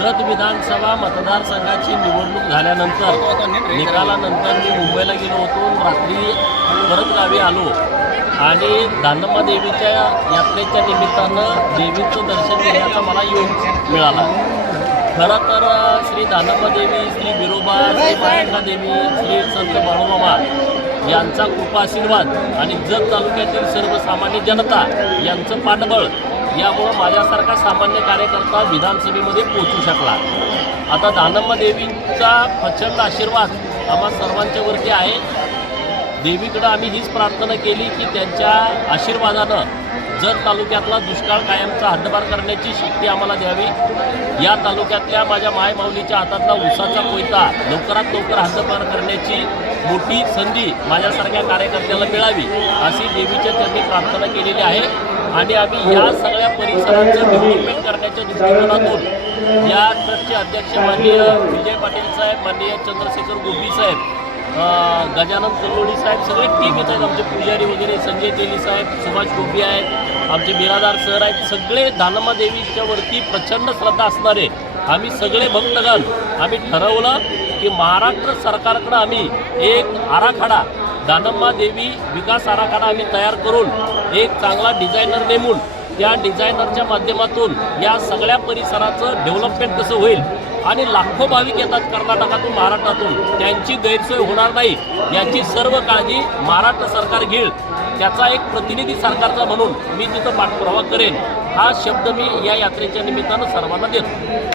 जत विधानसभा मतदारसंघाची निवडणूक झाल्यानंतर निकालानंतर मी मुंबईला गेलो होतो. रात्री परत गावी आलो आणि दानम्मा देवीच्या यात्रेच्या निमित्तानं देवीचं दर्शन घेण्याचा मला योग मिळाला. खरं तर श्री दानम्मा देवी श्री बिरोबा श्री मायंका देवी श्री संत बाळूमामा यांचा कृपाशीर्वाद आणि जत तालुक्यातील सर्वसामान्य जनता यांचं पाठबळ यामुळं माझ्यासारखा सामान्य कार्यकर्ता विधानसभेमध्ये पोहोचू शकला. आता दानम्मा देवींचा प्रचंड आशीर्वाद आम्हा सर्वांच्यावरती आहे. देवीकडं आम्ही हीच प्रार्थना केली की त्यांच्या आशीर्वादानं जत तालुक्यातला दुष्काळ कायमचा हद्दपार करण्याची शक्ती आम्हाला द्यावी. या तालुक्यातल्या माझ्या मायमाऊलीच्या हातातला उसाचा कोयता लवकरात लवकर हद्दपार करण्याची मोठी संधी माझ्यासारख्या कार्यकर्त्याला मिळावी अशी देवीच्या त्यांनी प्रार्थना केलेली आहे. आणि आम्ही या सगळ्या परिसराचं डेव्हलपमेंट करण्याच्या दृष्टिकोनातून या ट्रस्टचे अध्यक्ष माननीय विजय पाटील साहेब माननीय चंद्रशेखर गोपी साहेब गजानन कल्लोडी साहेब सगळे टीम येत आहेत. आमचे पुजारी वगैरे संजय तेली साहेब सुभाष गोपी आहेत. आमचे बिरादार सर आहेत. सगळे दानमादेवीच्या वरती प्रचंड श्रद्धा असणारे आम्ही सगळे भक्तगण आम्ही ठरवलं की महाराष्ट्र सरकारकडं आम्ही एक आराखडा दादम्मा देवी विकास आराखडा आम्ही तयार करून एक चांगला डिझायनर नेमून त्या डिझायनरच्या माध्यमातून या सगळ्या परिसराचं डेव्हलपमेंट कसं होईल आणि लाखो भाविक येतात कर्नाटकातून महाराष्ट्रातून त्यांची गैरसोय होणार नाही याची सर्व काळजी महाराष्ट्र सरकार घेईल. त्याचा एक प्रतिनिधी सरकारचा म्हणून मी तिथं पाठपुरावा करेन. हा शब्द मी या यात्रेच्या निमित्तानं सर्वांना देतो.